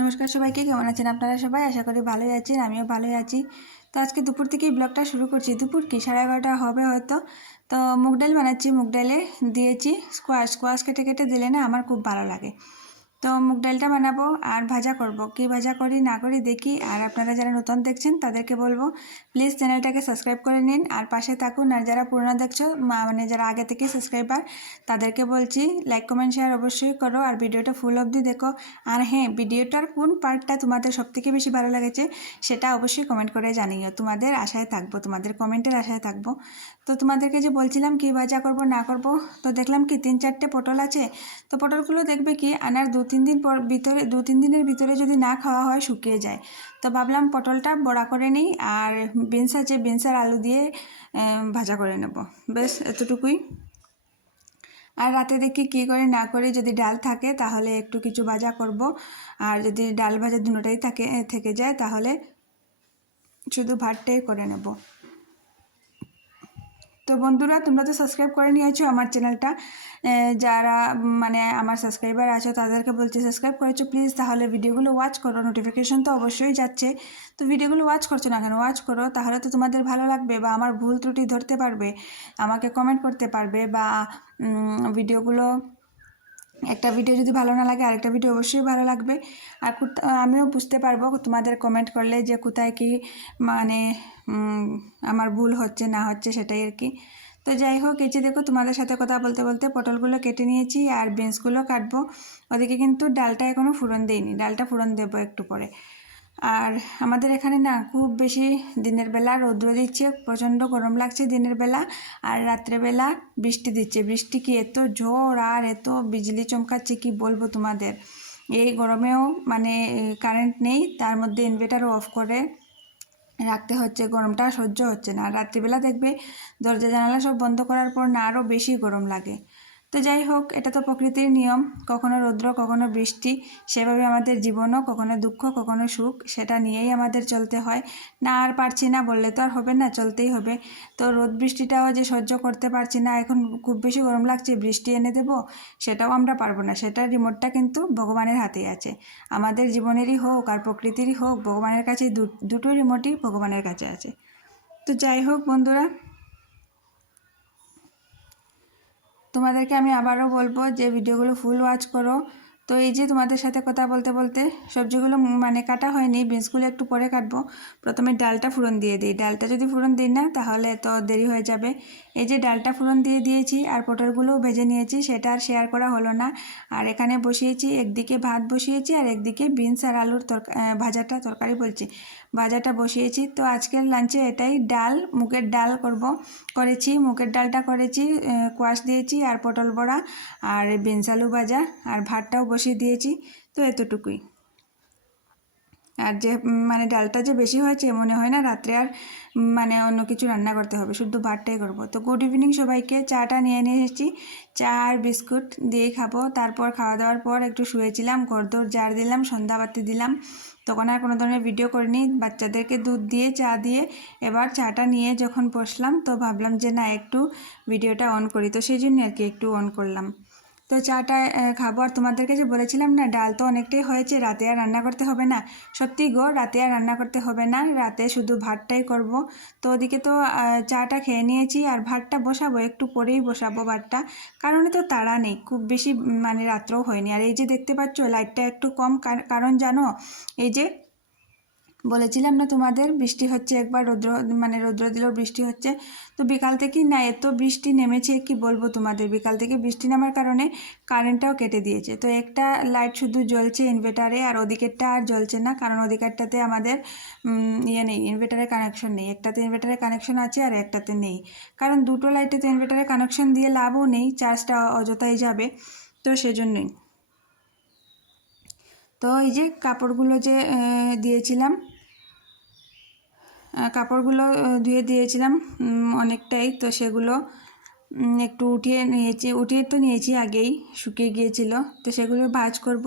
নমস্কার সবাইকে, কেমন আছেন আপনারা সবাই? আশা করি ভালোই আছেন, আমিও ভালোই আছি। তো আজকে দুপুর থেকেই ব্লগটা শুরু করছি। দুপুর কি? সাড়ে এগারোটা হবে হয়তো। তো মুগ ডাল বানাচ্ছি, মুগ ডালে দিয়েছি। স্কোয়াশ স্কোয়াশ কেটে কেটে দিলে না আমার খুব ভালো লাগে। তো মুগ ডালটা বানাবো আর ভাজা করব। কি ভাজা করি না করি দেখি। আর আপনারা যারা নতুন দেখছেন, তাদেরকে বলব প্লিজ চ্যানেলটাকে সাবস্ক্রাইব করে নিন। আর পাশে থাকুন। আর যারা পুরনো দেখছ মানে যারা আগে থেকে সাবস্ক্রাইবার তাদেরকে বলছি লাইক কমেন্ট শেয়ার অবশ্যই করো। আর ভিডিওটা ফুল অবধি দেখো। আর হ্যাঁ ভিডিওটার কোন পার্টটা তোমাদের সবথেকে বেশি ভালো লেগেছে, সেটা অবশ্যই কমেন্ট করে জানিও। তোমাদের আশায় থাকব, তোমাদের কমেন্টের আশায় থাকব। তো তোমাদেরকে যে বলছিলাম কি ভাজা করব, না করব, তো দেখলাম কি তিন চারটে পটল আছে। তো পটলগুলো দেখবে কি, আনার দু তিন দিন পর ভিতরে, দু তিন দিনের ভিতরে যদি না খাওয়া হয়, শুকিয়ে যায়। তো ভাবলাম পটলটা বড়া করে নিই আর বিনস আছে বিনস আর আলু দিয়ে ভাজা করে নেব। বেশ, এতটুকুই। আর রাতে দেখি কী করে, না করে, যদি ডাল থাকে তাহলে একটু কিছু ভাজা করব। আর যদি ডাল ভাজা দুটোটাই থাকে থেকে যায় তাহলে শুধু ভাতটাই করে নেব। তো বন্ধুরা, তোমরা তো সাবস্ক্রাইব করে নিয়েছো আমার চ্যানেলটা যারা মানে আমার সাবস্ক্রাইবার আছো, তাদেরকে বলছি সাবস্ক্রাইব করেছ প্লিজ তাহলে ভিডিওগুলো ওয়াচ করো। নোটিফিকেশন তো অবশ্যই যাচ্ছে। তো ভিডিওগুলো ওয়াচ করছ না কেন? ওয়াচ করো, তাহলে তো তোমাদের ভালো লাগবে বা আমার ভুল ত্রুটি ধরতে পারবে, আমাকে কমেন্ট করতে পারবে বা ভিডিওগুলো একটা ভিডিও যদি ভালো না লাগে, আরেকটা ভিডিও অবশ্যই ভালো লাগবে। আর আমিও বুঝতে পারব তোমাদের কমেন্ট করলে যে কোথায় কি মানে আমার ভুল হচ্ছে, না হচ্ছে সেটাই আর কি। তো যাই হোক, এই যে দেখো তোমাদের সাথে কথা বলতে বলতে পটলগুলো কেটে নিয়েছি আর বিনসগুলো কাটবো। ওদিকে কিন্তু ডালটা এখনও ফুরন দেইনি, ডালটা ফুরন দেবো একটু পরে। আর আমাদের এখানে না খুব বেশি দিনের বেলা রৌদ্র দিচ্ছে, প্রচণ্ড গরম লাগছে দিনের বেলা আর রাত্রেবেলা বৃষ্টি দিচ্ছে। বৃষ্টি কি এত ঝড় আর এত বিজলি চমকাচ্ছে কি বলব তোমাদের? এই গরমেও মানে কারেন্ট নেই, তার মধ্যে ইনভার্টারও অফ করে রাখতে হচ্ছে, গরমটা সহ্য হচ্ছে না। আর রাত্রিবেলা দেখবে দরজা জানালা সব বন্ধ করার পর না আরও বেশি গরম লাগে। তো যাই হোক, এটা তো প্রকৃতির নিয়ম। কখনো রৌদ্র, কখনো বৃষ্টি, সেভাবে আমাদের জীবনও কখনো দুঃখ, কখনো সুখ, সেটা নিয়েই আমাদের চলতে হয়। না, আর পারছি না বললে তো আর হবে না, চলতেই হবে। তো রোদ বৃষ্টিটাও যে সহ্য করতে পারছি না, এখন খুব বেশি গরম লাগছে, বৃষ্টি এনে দেবো, সেটাও আমরা পারব না। সেটার রিমোটটা কিন্তু ভগবানের হাতেই আছে। আমাদের জীবনেরই হোক আর প্রকৃতিরই হোক, ভগবানের কাছে দুটো রিমোটই ভগবানের কাছে আছে। তো যাই হোক বন্ধুরা তোমাদেরকে আমি আবারও বলব যে ভিডিওগুলো ফুল ওয়াচ করো। তো এই যে তোমাদের সাথে কথা বলতে বলতে সবজিগুলো মানে কাটা হয়নি, বিনসগুলো একটু পরে কাটবো। প্রথমে ডালটা ফুরন দিয়ে দিই। ডালটা যদি ফুরন দিই না, তাহলে তো দেরি হয়ে যাবে। এই যে ডালটা ফুরন দিয়ে দিয়েছি আর পটলগুলোও ভেজে নিয়েছি, সেটা আর শেয়ার করা হলো না। আর এখানে বসিয়েছি, একদিকে ভাত বসিয়েছি আর একদিকে বিনস আর আলুর তরকা ভাজাটা, তরকারি বলছি, ভাজাটা বসিয়েছি। তো আজকের লাঞ্চে এটাই ডাল, মুগের ডাল করব। করেছি, মুগের ডালটা করেছি কোয়াশ দিয়েছি আর পটল বড়া আর বিনস আলু ভাজা আর ভাতটাও বসিয়ে দিয়েছি, তো এতটুকুই। আর যে মানে ডালটা যে বেশি হয়েছে মনে হয় না রাত্রে আর মানে অন্য কিছু রান্না করতে হবে, শুধু ভাতটাই করব। তো গুড ইভিনিং সবাইকে, চাটা নিয়ে নিয়ে এসেছি, চা আর বিস্কুট দিয়ে খাব, তারপর খাওয়া দাওয়ার পর একটু শুয়েছিলাম গরদর জার দিলাম সন্ধ্যাবাতি দিলাম, তখন আর কোনো ধরনের ভিডিও করিনি, বাচ্চাদেরকে দুধ দিয়ে, চা দিয়ে এবার চাটা নিয়ে যখন বসলাম, তো ভাবলাম যে না, একটু ভিডিওটা অন করি, তো সেই জন্য আর কি একটু অন করলাম। তো চাটা আহ, খাব। আর তোমাদেরকে যে বলেছিলাম না ডাল তো অনেকটাই হয়েছে রাতে আর রান্না করতে হবে না। সত্যি গো রাতে আর রান্না করতে হবে না রাতে শুধু ভাতটাই করব। তো ওদিকে তো চাটা খেয়ে নিয়েছি আর ভাতটা বসাবো একটু পরেই বসাবো ভাতটা। কারণ তো তাড়া নেই খুব বেশি মানে রাত্রেও হয়নি। আর এই যে দেখতে পাচ্ছ লাইটটা একটু কম কার- কারণ জানো এই যে বলেছিলাম না তোমাদের, বৃষ্টি হচ্ছে একবার, রৌদ্র মানে রৌদ্র দিলেও বৃষ্টি হচ্ছে। তো বিকাল থেকেই না, এত বৃষ্টি নেমেছে, কি বলব তোমাদের? বিকাল থেকে বৃষ্টি নামার কারণে কারেন্টটাও কেটে দিয়েছে। তো একটা লাইট শুধু জ্বলছে ইনভার্টারে আর ওদিকেরটা আর জ্বলছে না, কারণ ওদিকেরটাতে আমাদের ইয়ে নেই ইনভার্টারের কানেকশন নেই। একটাতে ইনভার্টারের কানেকশন আছে, আর একটাতে নেই। কারণ দুটো লাইটে তো ইনভার্টারের কানেকশন দিয়ে লাভও নেই চার্জটা অযথাই যাবে, তো সেজন্যই। তো এই যে কাপড়গুলো যে দিয়েছিলাম কাপড়গুলো ধুয়ে দিয়েছিলাম অনেকটাই। তো সেগুলো একটু উঠিয়ে নিয়েছি। উঠিয়ে তো নিয়েছি আগেই, শুকিয়ে গিয়েছিল। তো সেগুলো ভাজ করব।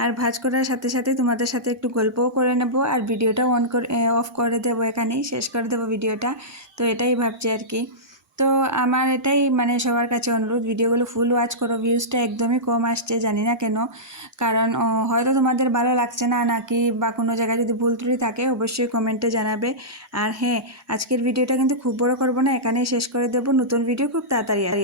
আর ভাজ করার সাথে সাথে তোমাদের সাথে একটু গল্পও করে নেব। আর ভিডিওটা অন করে অফ করে দেবো এখানেই, শেষ করে দেবো ভিডিওটা। তো এটাই ভাবছি আর কি। তো আমার এটাই মানে সবার কাছে অনুরোধ, ভিডিওগুলো ফুল ওয়াচ করো ভিউজটা একদমই কম আসছে, জানি না কেন। কারণ হয়তো তোমাদের ভালো লাগছে না নাকি বা কোনো জায়গায় যদি ভুল ত্রুটি থাকে, অবশ্যই কমেন্টে জানাবে। আর হ্যাঁ আজকের ভিডিওটা কিন্তু খুব বড় করব না, এখানেই শেষ করে দেবো। নতুন ভিডিও খুব তাড়াতাড়ি।